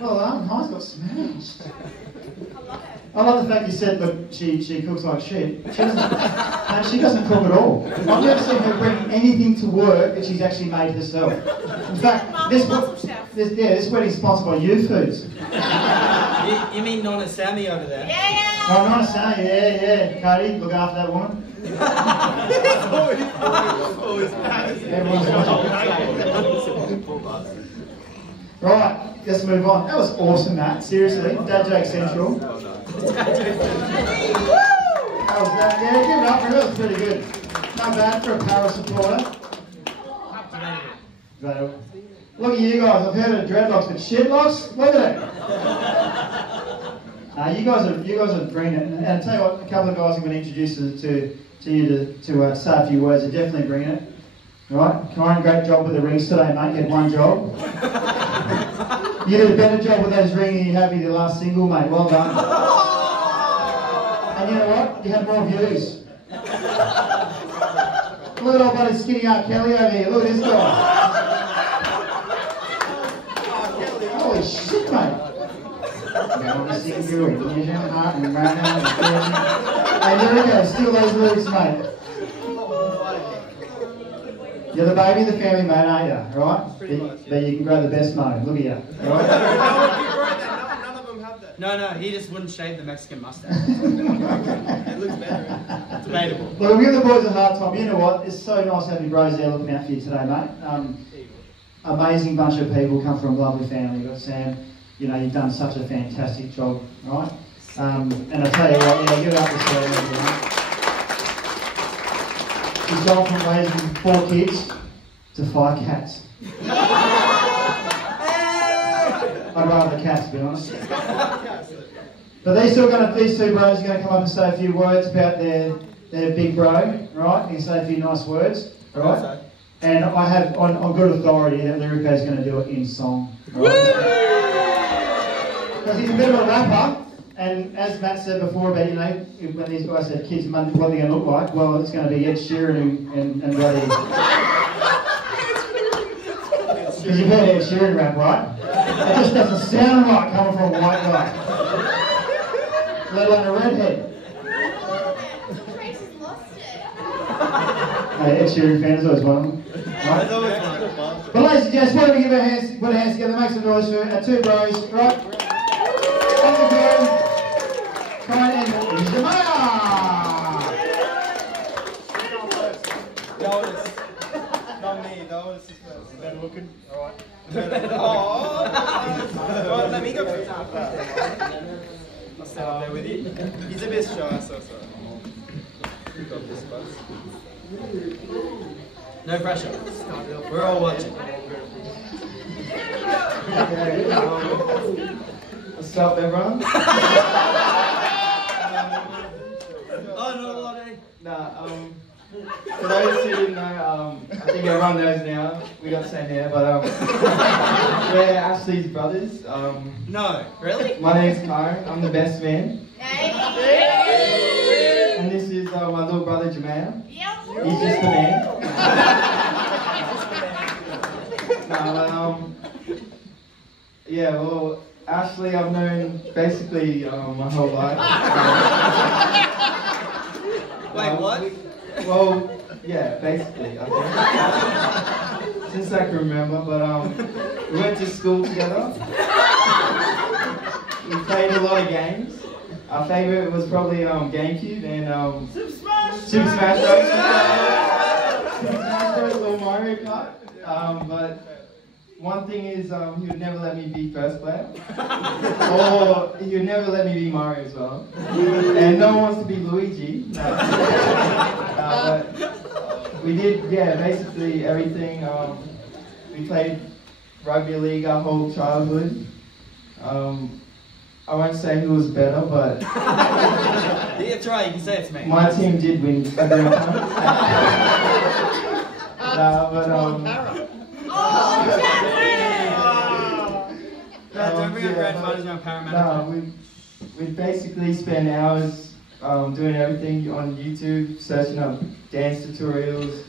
Well, High's got smashed. I love the fact you said that she cooks like shit. She doesn't cook at all. I've never seen her bring anything to work that she's actually made herself. In fact, this wedding's sponsored by U Foods. You mean Nonna Sammy over there? Yeah! Oh, Nonna Sammy, yeah. Cody, look after that woman. Everyone's right, let's move on. That was awesome, Matt. Seriously, Dad Joke Central. That was that. Yeah, give it up for it. That was pretty good. Not bad for a Para supporter. Look at you guys. I've heard of dreadlocks, but shitlocks. Look at it. You guys are bringing it. And I'll tell you what, a couple of guys I'm going to introduce to you to say a few words are definitely bringing it. All right, Kyren, great job with the rings today, mate. You had one job. You did a better job with those rings than you had with your last single, mate. Well done. And you know what? You had more views. Look at old buddy Skinny R. Kelly over here. Look at this guy. Holy shit, mate. Hey, there we go. Steal those lyrics, mate. You're the baby of the family, mate, aren't you? Right? But you can grow the best mode. Look at you. Right? None of them have that. No, he just wouldn't shave the Mexican mustache. It looks better. It's debatable. Look, we give the boys a hard time. You know what? It's so nice having bros there looking out for you today, mate. Amazing bunch of people, come from a lovely family. You've got Sam. You know, you've done such a fantastic job, right? And I tell you what, yeah, give it up to Sam, everyone. He's gone from raising 4 kids to 5 cats. I'd rather the cats, to be honest. But these two bros are going to come up and say a few words about their big bro, right? You can say a few nice words, right? And I have on good authority that Lyrico is going to do it in song. Right? Because he's a bit of a rapper. And as Matt said before about, you know, when these guys have kids, what they're going to look like, well, it's going to be Ed Sheeran and bloody... Because you've heard Ed Sheeran rap, right? It just doesn't sound right coming from a white guy. Let alone a redhead. Trace has lost it. Hey, Ed Sheeran fans, always one of them. Right? But ladies and gents, why don't we give our hands, put our hands together, make some noise for our 2 bros, right? Kyren and Jemaia! The oldest. Not me, the oldest is first. Better looking? Alright. Well, let me go first. I'll stand up there with you. He's a bit shy, so sorry. You got this, bud. No pressure. We're all watching. What's up, everyone? Oh, no, Lottie. Nah, for those who didn't know, I think everyone knows now, we got the same hair, but we're Ashley's brothers. No, really? My name's Kyren, I'm the best man. Hey. And this is my little brother Jemaia. Yep. He's just the man. Yeah, well, Ashley I've known basically my whole life. Wait, what? Well, yeah, basically, I think. Since I can remember, but we went to school together. We played a lot of games. Our favourite was probably GameCube and Super Smash Bros. Or Mario Kart. But one thing is, he would never let me be first player. Or he would never let me be Mario as well. And no one wants to be Luigi. But we did, yeah, basically everything. We played rugby league our whole childhood. I won't say who was better, but... That's right, you can say it to me. My team did win every time. Don't bring up grandfathers around Paramount. No, we basically spend hours doing everything on YouTube, searching up dance tutorials.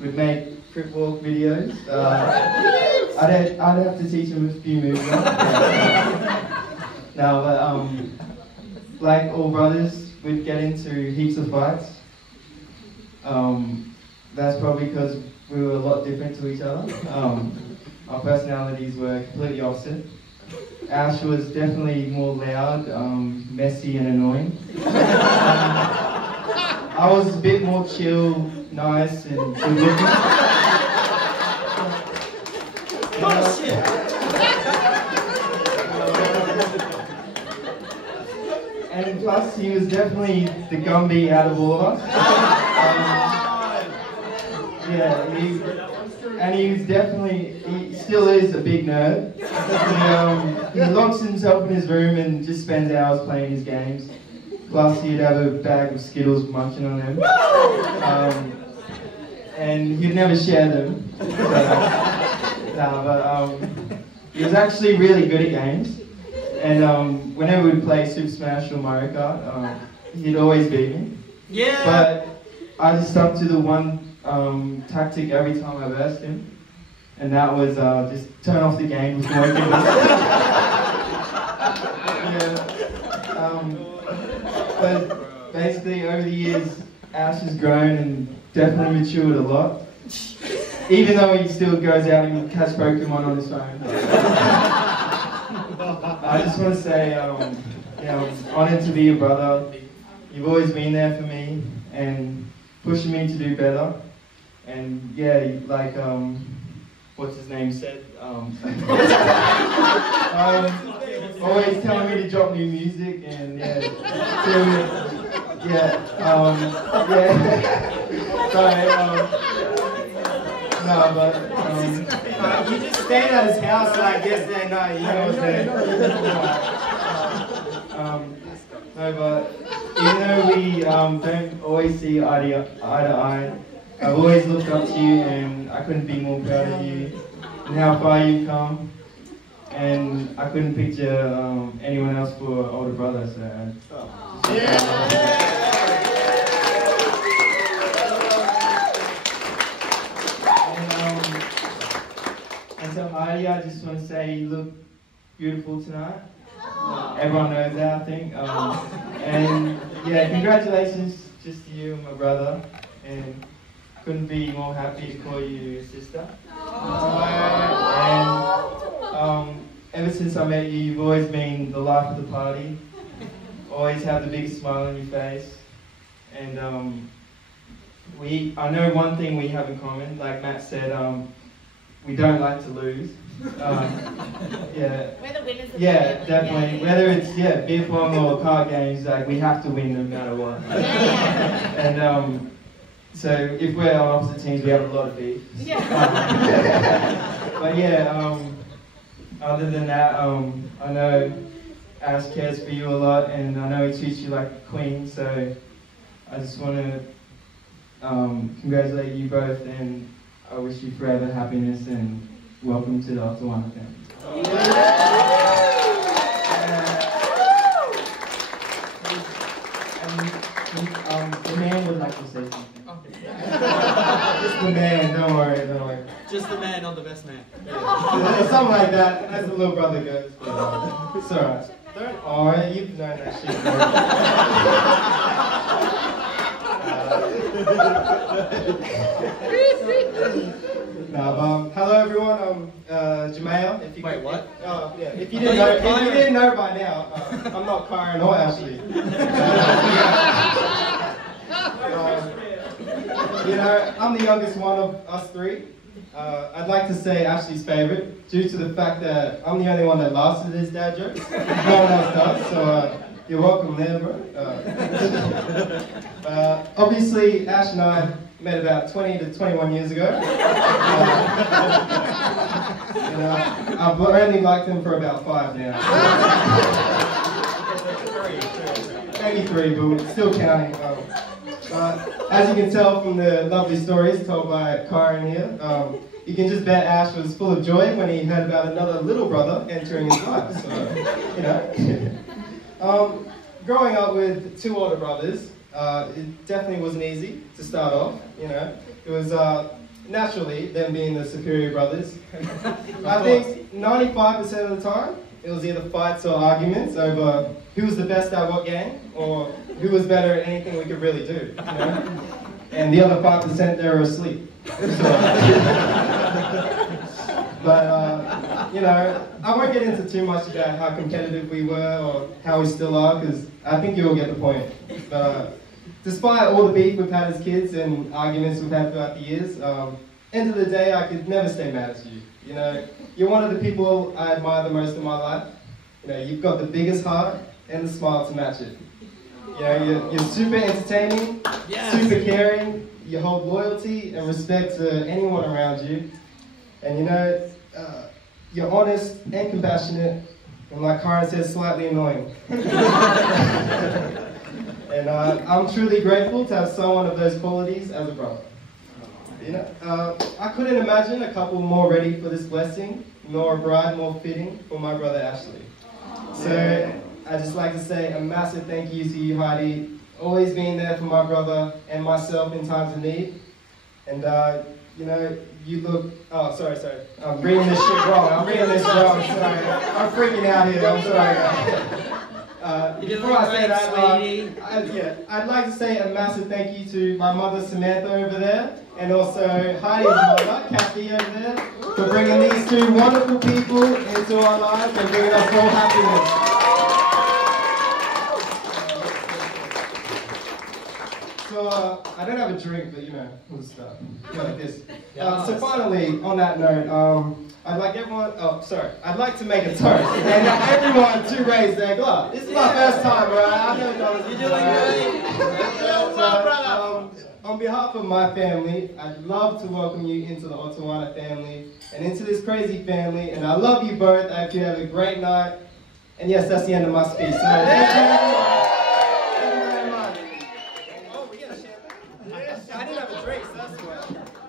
We'd make crip walk videos. I'd have to teach them a few moves. No, but like all brothers, we'd get into heaps of fights. That's probably because we were a lot different to each other. Our personalities were completely opposite. Ash was definitely more loud, messy and annoying. I was a bit more chill, nice and good looking. Oh shit! And plus, he was definitely the Gumby out of all of us. Yeah, he was definitely, he still is a big nerd. He locks himself in his room and just spends hours playing his games. Plus, he'd have a bag of Skittles munching on them. And he'd never share them. He was actually really good at games. And whenever we'd play Super Smash or Mario Kart, he'd always beat me. Yeah! But I just stuck to the one tactic every time I versed him. And that was just turn off the game before I could but basically, over the years, Ash has grown and definitely matured a lot. Even though he still goes out and catches Pokemon on his phone. I just want to say, I'm honoured to be your brother. You've always been there for me and pushing me to do better. And yeah, like, what's his name said? Always telling me to drop new music and yeah. Sorry, no, but you just stayed at his house like yesterday night, you know what I'm saying? No, but even though we don't always see eye to eye, I've always looked up to you and I couldn't be more proud of you and how far you've come. And I couldn't picture anyone else for an older brother, so... And so Heidi, I just want to say you look beautiful tonight. Everyone knows that, I think. And yeah, congratulations just to you and my brother. And couldn't be more happy to call you sister. And ever since I met you, you've always been the life of the party. Always have the biggest smile on your face. And I know one thing we have in common, like Matt said, we don't like to lose. Yeah. We're the winners of Yeah, definitely. Yeah. Whether it's beer pong or card games, like we have to win no matter what. And so if we're on opposite teams, we have a lot of beef. Yeah. But yeah, other than that, I know Ash cares for you a lot, and I know he treats you like a queen. So I just want to congratulate you both, and I wish you forever happiness and welcome to the Ottawana family. The man would like to say something. Just the man, don't worry. Just the man, not the best man. Yeah. Something like that, as the little brother goes. It's alright. Alright, you've known that shit. Hello everyone, I'm Jemaia. Wait, what? Yeah. If you didn't know by now, I'm not Kyren or Ashley. I'm the youngest one of us three. I'd like to say Ashley's favourite, due to the fact that I'm the only one that laughs at his dad jokes. No one else does, so you're welcome there, bro. Obviously, Ash and I met about 20 to 21 years ago. I've only liked him for about 5 now. Maybe 3, but still counting. As you can tell from the lovely stories told by Kyren here, you can just bet Ash was full of joy when he heard about another little brother entering his life. So, growing up with 2 older brothers, it definitely wasn't easy to start off. It was naturally them being the superior brothers. I think 95% of the time, it was either fights or arguments over who was the best at what game, or who was better at anything we could really do, you know? And the other 5% they were asleep. But, you know, I won't get into too much about how competitive we were or how we still are, because I think you'll get the point. But despite all the beef we've had as kids and arguments we've had throughout the years, end of the day, I could never stay mad at you. You know, you're one of the people I admire the most in my life. You know, you've got the biggest heart and the smile to match it. You know, you're super entertaining, super caring, you hold loyalty and respect to anyone around you. And you know, you're honest and compassionate, and like Kyren says, slightly annoying. And I'm truly grateful to have someone of those qualities as a brother. You know, I couldn't imagine a couple more ready for this blessing, nor a bride more fitting for my brother Ashley. So I'd just like to say a massive thank you to you, Heidi, always being there for my brother and myself in times of need. And you know, you look, oh, sorry, I'm reading this shit wrong, sorry. I'm freaking out here, I'm sorry. Before I say that, I'd like to say a massive thank you to my mother Samantha over there, and also Heidi's mother, Kathy over there, for bringing these two wonderful people into our lives and bringing us all happiness. So, I don't have a drink, but you know, we'll start. Like this. So finally, on that note, I'd like to make a toast, and everyone to raise their glass. This is my first time, right? I've never done this. You're doing great. On behalf of my family, I'd love to welcome you into the Ottawana family, and into this crazy family, and I love you both. I hope you have a great night. And yes, that's the end of my speech. So, thank you. I didn't have a drink, so that's why.